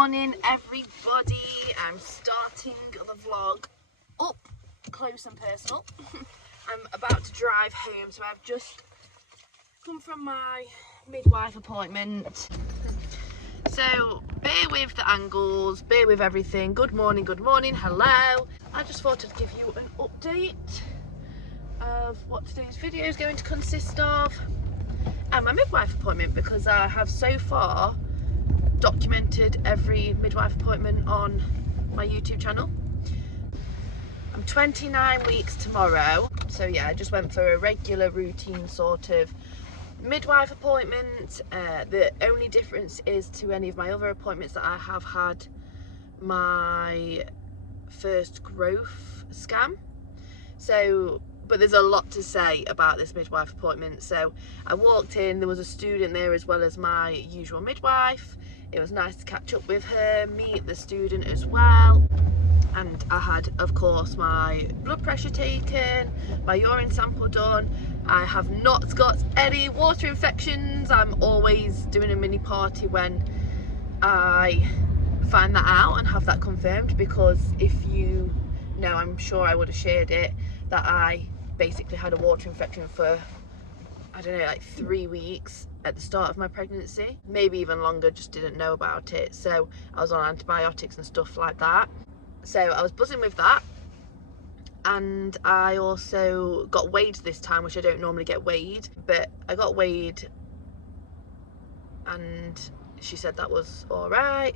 morning, everybody. I'm starting the vlog up close and personal. I'm about to drive home, so I've just come from my midwife appointment. So bear with the angles, bear with everything. Good morning, hello. I just thought I'd give you an update of what today's video is going to consist of and my midwife appointment, because I have so far documented every midwife appointment on my YouTube channel. I'm 29 weeks tomorrow, so yeah, I just went for a regular routine sort of midwife appointment. The only difference is to any of my other appointments that I have had my first growth scan. So but there's a lot to say about this midwife appointment. So I walked in, there was a student there as well as my usual midwife. It was nice to catch up with her, meet the student as well. And I had, of course, my blood pressure taken, my urine sample done. I have not got any water infections. I'm always doing a mini party when I find that out and have that confirmed, because if you know, I'm sure I would have shared it, that I basically had a water infection for, I don't know, like 3 weeks at the start of my pregnancy, maybe even longer, just didn't know about it. So I was on antibiotics and stuff like that. So I was buzzing with that, and I also got weighed this time, which I don't normally get weighed, but I got weighed and she said that was all right.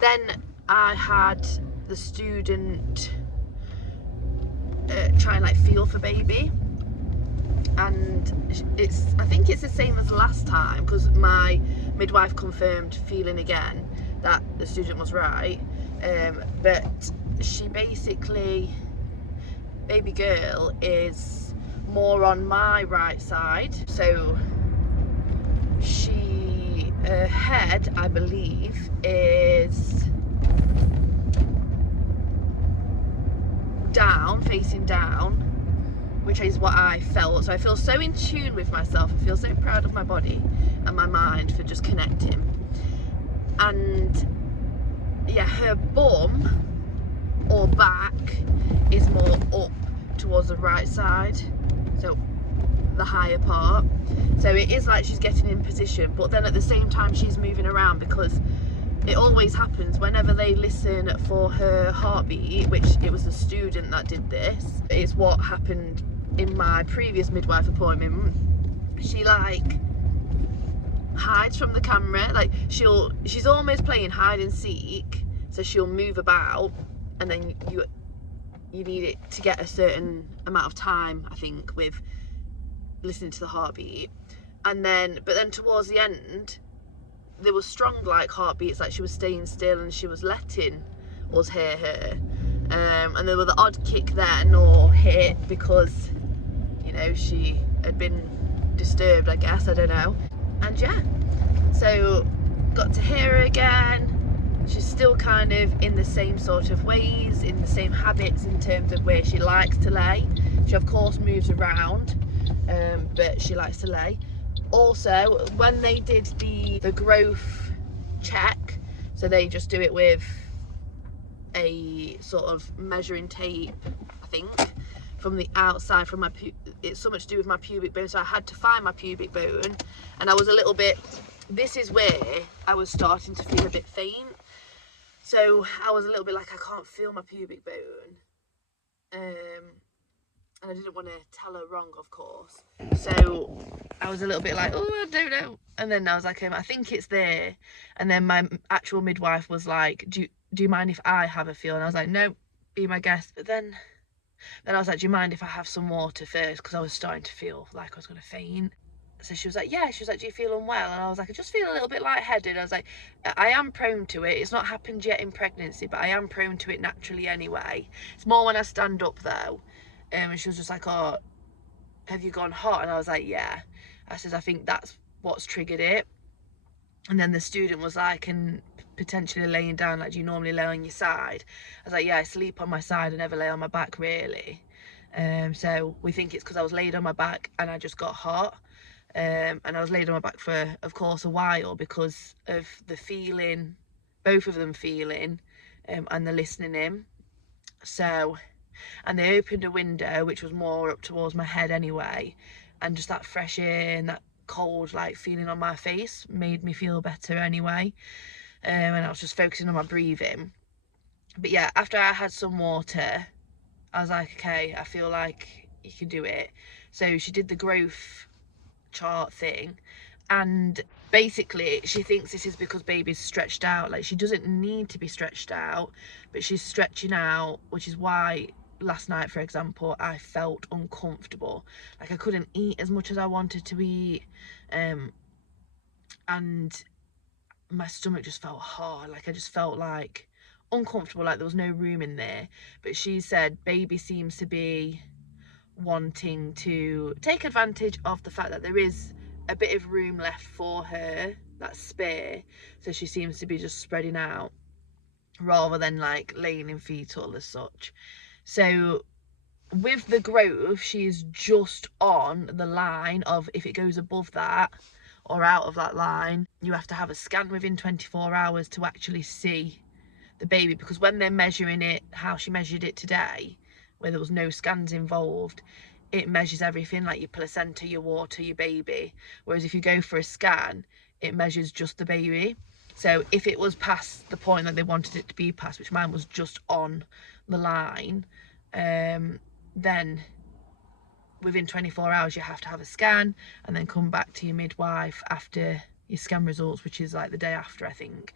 Then I had the student try and like feel for baby, and I think it's the same as last time, because my midwife confirmed feeling again that the student was right, but she basically, baby girl is more on my right side, so her head, I believe, is down, facing down, which is what I felt. So I feel so in tune with myself. I feel so proud of my body and my mind for just connecting. And yeah, her bum or back is more up towards the right side, so the higher part. So it is like she's getting in position, but then at the same time she's moving around, because it always happens whenever they listen for her heartbeat, which it was the student that did this. It's what happened in my previous midwife appointment. She like hides from the camera, like she's almost playing hide and seek, so she'll move about, and then you need it to get a certain amount of time, I think, with listening to the heartbeat. And then but then towards the end there was strong like heartbeats, like she was staying still and she was letting us hear her, and there was the odd kick then or hit, because you know she had been disturbed, I guess, I don't know. And yeah, so got to hear her again. She's still kind of in the same sort of ways, in the same habits in terms of where she likes to lay. She of course moves around, but she likes to lay. Also, when they did the growth check, so they just do it with a sort of measuring tape, I think, from the outside, from my it's so much to do with my pubic bone, so I had to find my pubic bone, and I was a little bit, this is where I was starting to feel a bit faint. So I was a little bit like, I can't feel my pubic bone, and I didn't want to tell her wrong, of course. So I was a little bit like, oh, I don't know. And then I was like, I think it's there. And then my actual midwife was like, do you mind if I have a feel? And I was like, no, be my guest. But then I was like, do you mind if I have some water first? Because I was starting to feel like I was going to faint. So she was like, yeah. She was like, do you feel unwell? And I was like, I just feel a little bit lightheaded. I was like, I am prone to it. It's not happened yet in pregnancy, but I am prone to it naturally anyway. It's more when I stand up though. And she was just like, oh, have you gone hot? And I was like, yeah. I said, I think that's what's triggered it. And then the student was like, and potentially laying down, like, do you normally lay on your side? I was like, yeah, I sleep on my side, I never lay on my back really. So we think it's because I was laid on my back and I just got hot. and I was laid on my back for, of course, a while because of the feeling, both of them feeling, and the listening in. So, and they opened a window which was more up towards my head anyway, and just that fresh air and that cold like feeling on my face made me feel better anyway. And I was just focusing on my breathing. But yeah, after I had some water, I was like, okay, I feel like you can do it. So she did the growth chart thing, and basically she thinks this is because baby's stretched out. Like, she doesn't need to be stretched out, but she's stretching out, which is why last night, for example, I felt uncomfortable. Like, I couldn't eat as much as I wanted to eat, and my stomach just felt hard. Like, I just felt like uncomfortable, like there was no room in there. But she said baby seems to be wanting to take advantage of the fact that there is a bit of room left for her, that's spare, so she seems to be just spreading out rather than like laying in fetal as such. So with the growth, she's just on the line of, if it goes above that or out of that line, you have to have a scan within 24 hours to actually see the baby, because when they're measuring it, how she measured it today, where there was no scans involved, it measures everything, like your placenta, your water, your baby. Whereas if you go for a scan, it measures just the baby. So if it was past the point that they wanted it to be past, which mine was just on the line, then within 24 hours you have to have a scan and then come back to your midwife after your scan results, which is like the day after, I think.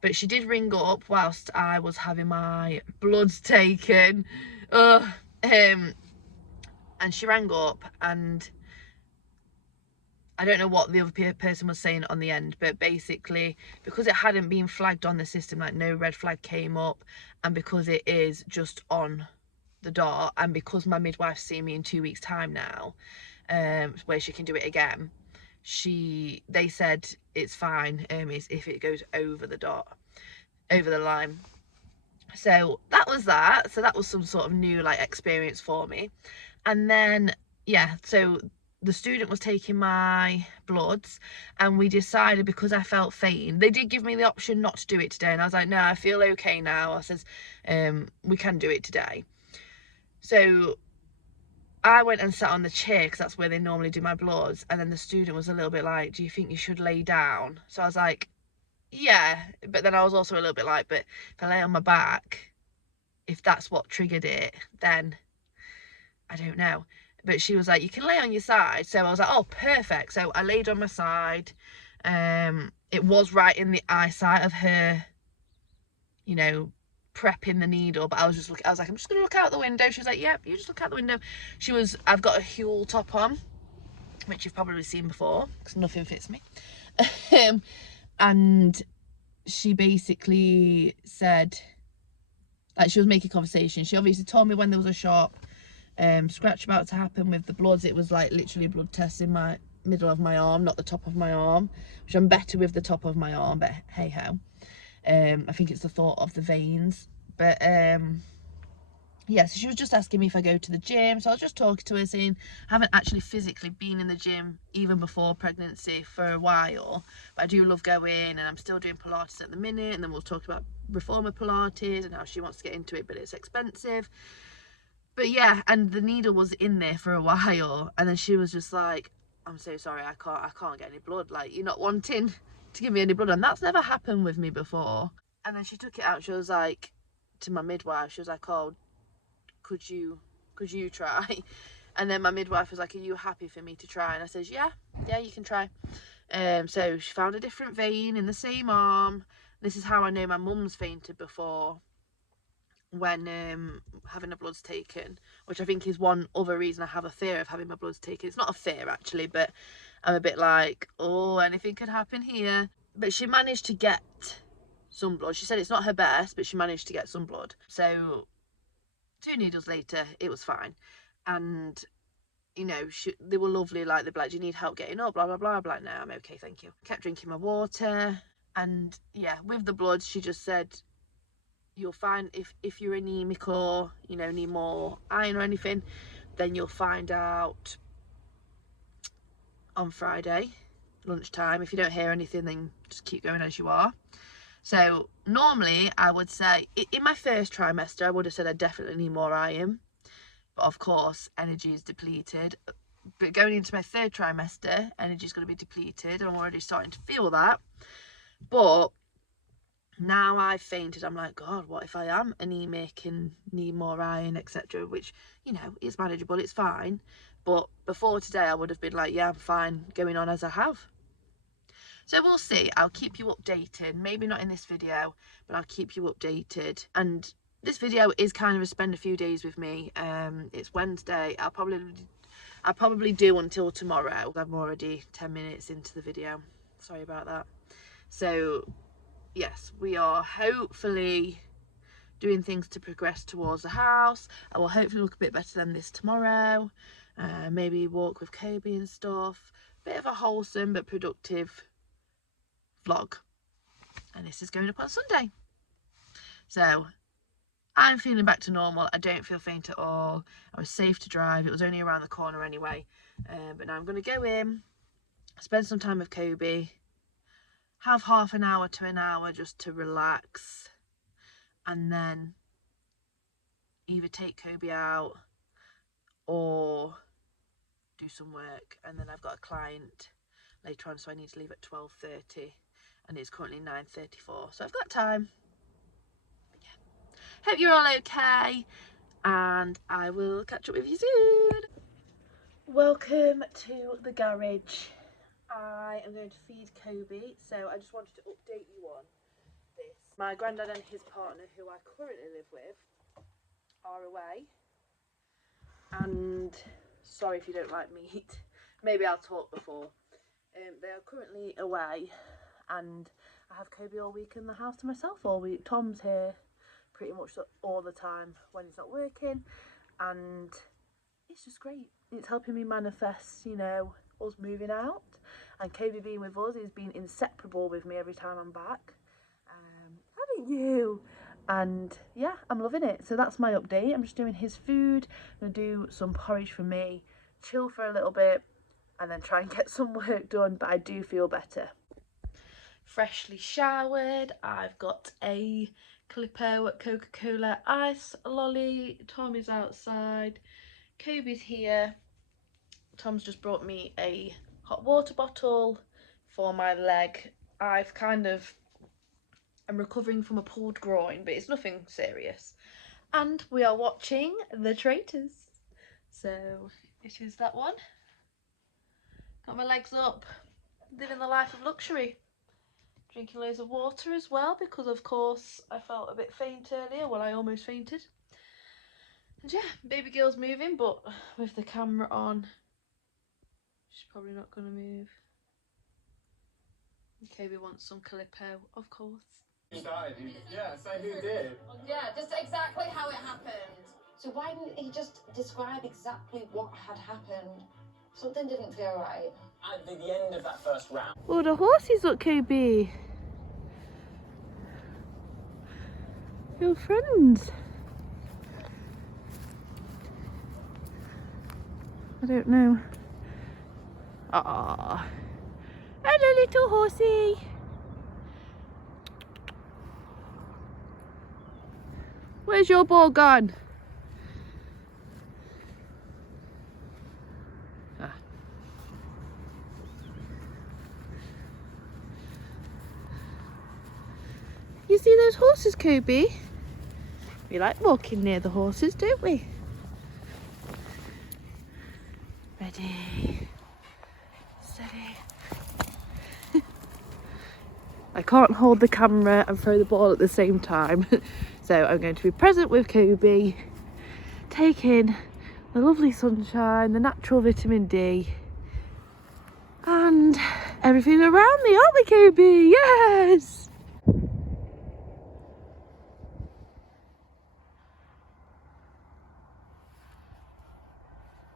But she did ring up whilst I was having my bloods taken. And she rang up, and I don't know what the other person was saying on the end, but basically, because it hadn't been flagged on the system, like no red flag came up, and because it is just on the dot, and because my midwife's seeing me in 2 weeks time now, where she can do it again, they said it's fine, if it goes over the dot, over the line. So that was that. So that was some sort of new like experience for me. And then yeah, so the student was taking my bloods, and we decided, because I felt faint, they did give me the option not to do it today, and I was like, no, I feel okay now. I says, we can do it today. So I went and sat on the chair, because that's where they normally do my bloods, and then the student was a little bit like, do you think you should lay down? So I was like, yeah, but then I was also a little bit like, but if I lay on my back, if that's what triggered it, then I don't know. But she was like, you can lay on your side. So I was like, oh, perfect. So I laid on my side. It was right in the eyesight of her, you know, prepping the needle, but I was like, I'm just gonna look out the window. She was like, yep, you just look out the window. I've got a Huel top on, which you've probably seen before, because nothing fits me. And she basically said, like, she was making conversation. She obviously told me when there was a sharp scratch about to happen with the bloods. It was like literally a blood test in my middle of my arm, not the top of my arm, which I'm better with the top of my arm, but hey ho. I think it's the thought of the veins. But yeah, so she was just asking me if I go to the gym. So I was just talking to her, saying I haven't actually physically been in the gym even before pregnancy for a while, but I do love going, and I'm still doing Pilates at the minute. And then we'll talk about reformer Pilates and how she wants to get into it, but it's expensive. But yeah, and the needle was in there for a while, and then she was just like, I'm so sorry, I can't get any blood, like, you're not wanting to give me any blood. And that's never happened with me before. And then she took it out. She was like, to my midwife, she was like, oh, could you try? And then my midwife was like, are you happy for me to try? And I says, yeah, you can try. So she found a different vein in the same arm. This is how I know my mum's fainted before, when having the bloods taken, which I think is one other reason I have a fear of having my bloods taken. It's not a fear actually, but I'm a bit like, oh, anything could happen here. But she managed to get some blood. She said it's not her best, but she managed to get some blood. So 2 needles later, it was fine. And you know, they were lovely. Like, they'd be like, do you need help getting up, blah blah blah. I'm like, no, I'm okay, thank you. Kept drinking my water. And yeah, with the blood, she just said, you'll find if you're anemic, or you know, need more iron or anything, then you'll find out on Friday lunchtime. If you don't hear anything, then just keep going as you are. So normally I would say in my first trimester I would have said I definitely need more iron, but of course energy is depleted. But going into my third trimester, energy is going to be depleted, and I'm already starting to feel that. But now I've fainted, I'm like, God, what if I am anemic and need more iron, etc., which, you know, it's manageable, it's fine. But before today I would have been like, yeah, I'm fine going on as I have. So we'll see. I'll keep you updated, maybe not in this video, but I'll keep you updated. And this video is kind of a spend a few days with me. It's Wednesday. I'll probably do until tomorrow. I'm already 10 minutes into the video, sorry about that. So yes, we are hopefully doing things to progress towards the house. I will hopefully look a bit better than this tomorrow. Maybe walk with Kobie and stuff. Bit of a wholesome but productive vlog. And this is going up on Sunday. So I'm feeling back to normal. I don't feel faint at all. I was safe to drive. It was only around the corner anyway. But now I'm going to go in, spend some time with Kobie, have half an hour to an hour just to relax, and then either take Kobie out or do some work. And then I've got a client later on, so I need to leave at 12:30, and it's currently 9:34, so I've got time. Yeah. Hope you're all okay, and I will catch up with you soon. Welcome to the garage. I am going to feed Kobie, so I just wanted to update you on this. My granddad and his partner, who I currently live with, are away. And sorry if you don't like meat, maybe I'll talk before. They are currently away, and I have Kobie all week in the house to myself all week. Tom's here pretty much all the time when he's not working, and it's just great. It's helping me manifest, you know, us moving out, and Kobie being with us. He's been inseparable with me every time I'm back. Haven't you? And yeah, I'm loving it. So that's my update. I'm just doing his food. I'm gonna do some porridge for me, chill for a little bit, and then try and get some work done. But I do feel better. Freshly showered. I've got a Calippo Coca-Cola ice lolly. Tom is outside. Kobie's here. Tom's just brought me a hot water bottle for my leg. I'm recovering from a pulled groin, but it's nothing serious. And we are watching The Traitors. So it is that one. Got my legs up, living the life of luxury. Drinking loads of water as well, because of course I felt a bit faint earlier. Well, I almost fainted. And yeah, baby girl's moving, but with the camera on, she's probably not going to move. Kobie wants some Calippo, of course. Started. Yeah, so who did? Yeah, just exactly how it happened. So why didn't he just describe exactly what had happened? Something didn't feel right. At the end of that first round. Oh, the horses, look, Kobie. Your friends. I don't know. Ah, hello, little horsey. Where's your ball gone? Ah. You see those horses, Kobie? We like walking near the horses, don't we? Ready, steady. I can't hold the camera and throw the ball at the same time. So I'm going to be present with Kobie, take in the lovely sunshine, the natural vitamin D, and everything around me, aren't we, Kobie? Yes!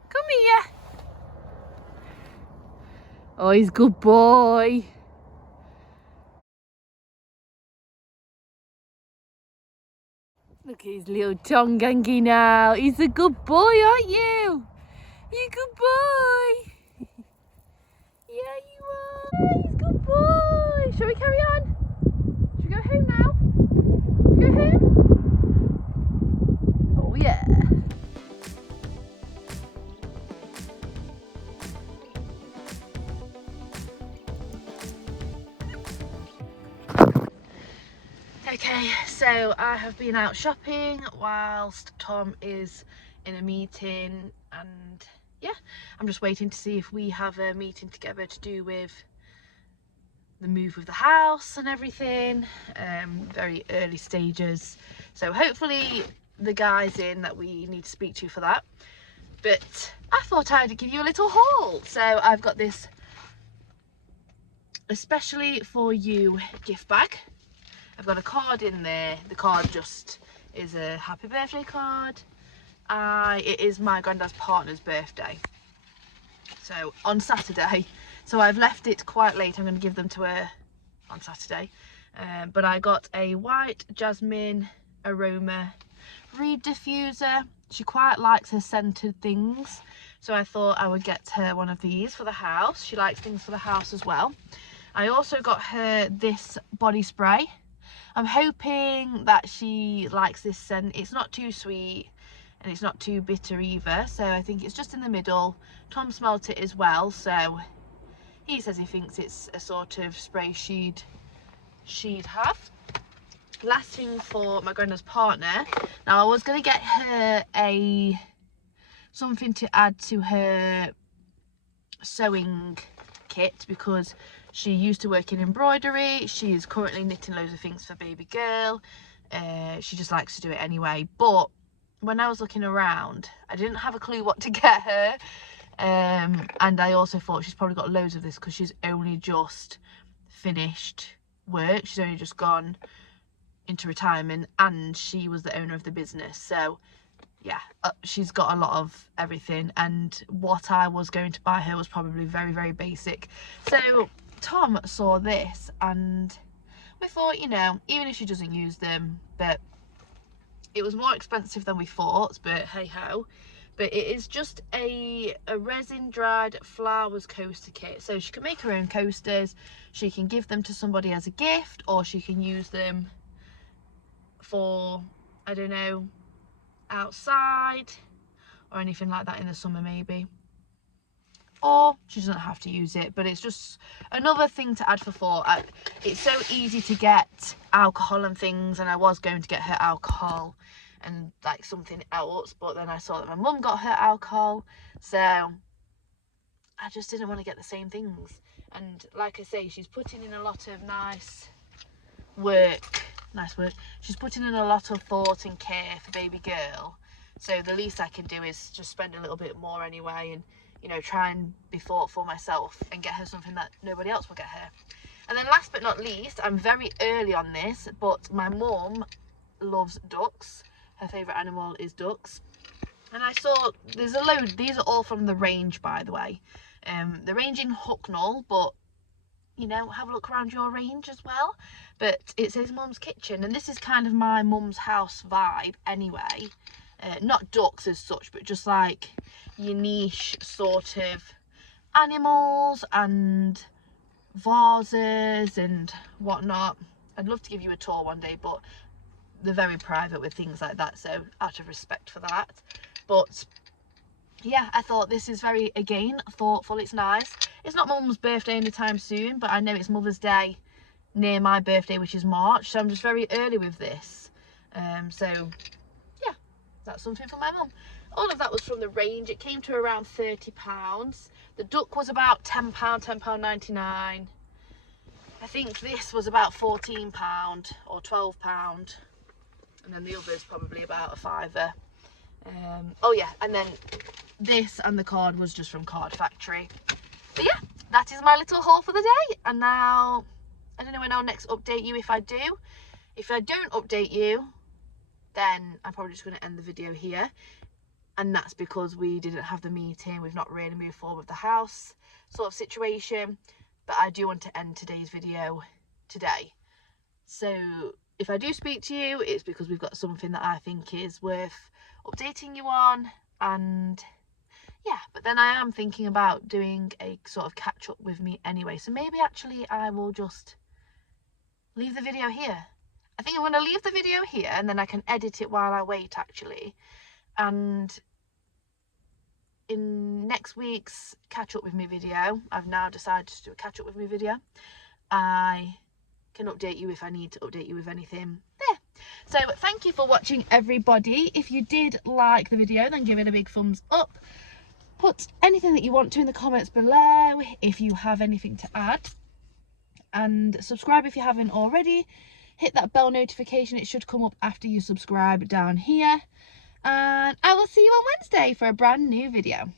Come here. Oh, he's a good boy. Look at his little tongangy now. He's a good boy, aren't you? You good boy. Yeah, you are. He's a good boy. Shall we carry on? Should we go home now? Should we go home? Oh yeah. Okay, so I have been out shopping whilst Tom is in a meeting, and yeah, I'm just waiting to see if we have a meeting together to do with the move of the house and everything. Very early stages, so hopefully the guy's in that we need to speak to for that. But I thought I'd give you a little haul. So I've got this especially for you gift bag. I've got a card in there. The card just is a happy birthday card. It is my granddad's partner's birthday, so on Saturday. So I've left it quite late. I'm going to give them to her on Saturday. But I got a white jasmine aroma reed diffuser. She quite likes her scented things, so I thought I would get her one of these for the house. She likes things for the house as well. I also got her this body spray. I'm hoping that she likes this scent. It's not too sweet and it's not too bitter either, so I think it's just in the middle. Tom smelt it as well, so he says he thinks it's a sort of spray she'd have. Last thing for my granddad's partner. Now I was going to get her something to add to her sewing kit, because she used to work in embroidery. She is currently knitting loads of things for baby girl. She just likes to do it anyway. But when I was looking around, I didn't have a clue what to get her. And I also thought she's probably got loads of this because she's only just finished work. She's only just gone into retirement, and she was the owner of the business. So yeah, she's got a lot of everything, and what I was going to buy her was probably very, very basic. So Tom saw this and we thought, you know, even if she doesn't use them, but it was more expensive than we thought, but hey ho. But it is just a resin dried flowers coaster kit, so she can make her own coasters. She can give them to somebody as a gift, or she can use them for, I don't know, outside or anything like that in the summer maybe. Or she doesn't have to use it, but it's just another thing to add for thought. It's so easy to get alcohol and things, and I was going to get her alcohol and like something else, but then I saw that my mum got her alcohol, so I just didn't want to get the same things. And like I say, she's putting in a lot of nice work. She's putting in a lot of thought and care for baby girl, so the least I can do is just spend a little bit more anyway, and you know, try and be thoughtful myself and get her something that nobody else will get her. And then last but not least, I'm very early on this, but my mum loves ducks. Her favourite animal is ducks. And I saw there's a load. These are all from the range, by the way. The range in Hucknall, but you know, have a look around your range as well. But it says Mum's Kitchen, and this is kind of my mum's house vibe anyway. Not ducks as such, but just like your niche sort of animals and vases and whatnot. I'd love to give you a tour one day, but they're very private with things like that, so out of respect for that. But yeah, I thought this is very, again, thoughtful. It's nice. It's not Mum's birthday anytime soon, but I know it's Mother's Day near my birthday, which is March, so I'm just very early with this. So yeah, that's something for my mum. All of that was from the range. It came to around £30. The duck was about £10, £10.99. I think this was about £14 or £12, and then the other's probably about a fiver. Oh yeah, and then this and the card was just from Card Factory. But yeah, that is my little haul for the day. And now, I don't know when I'll next update you, if I do. If I don't update you, then I'm probably just going to end the video here. And that's because we didn't have the meeting. We've not really moved forward with the house sort of situation. But I do want to end today's video today. So if I do speak to you, it's because we've got something that I think is worth updating you on. And yeah, but then I am thinking about doing a sort of catch up with me anyway. So maybe actually I will just leave the video here. I think I'm going to leave the video here and then I can edit it while I wait actually. And in next week's catch up with me video, I've now decided to do a catch up with me video. I can update you if I need to update you with anything there. So thank you for watching, everybody. If you did like the video, then give it a big thumbs up. Put anything that you want to in the comments below if you have anything to add, and subscribe if you haven't already. Hit that bell notification, it should come up after you subscribe down here, and I will see you on Wednesday for a brand new video.